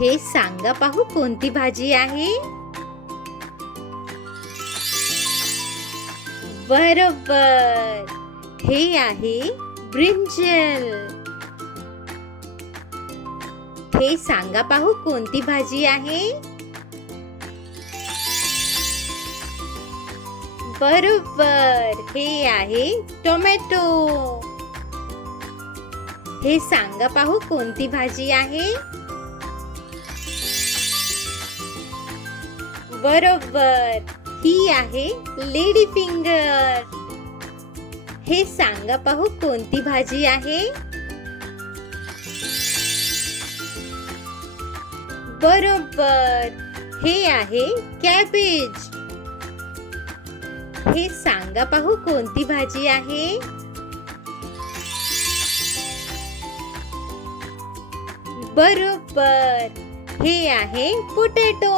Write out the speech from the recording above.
हे सांगा पाहू कोणती भाजी आहे? बरोबर, हे आहे ब्रिंजल. हे सांगा पाहू कोणती भाजी आहे? बरोबर, हे आहे टोमॅटो. हे सांगा पाहू कोणती भाजी आहे? बरोबर, ही आहे लेडी फिंगर. हे सांगा पाहू कोणती भाजी आहे? बरोबर, हे आहे कॅबेज. हे सांगा पाहू कोणती भाजी आहे? बरोबर, हे आहे पोटॅटो.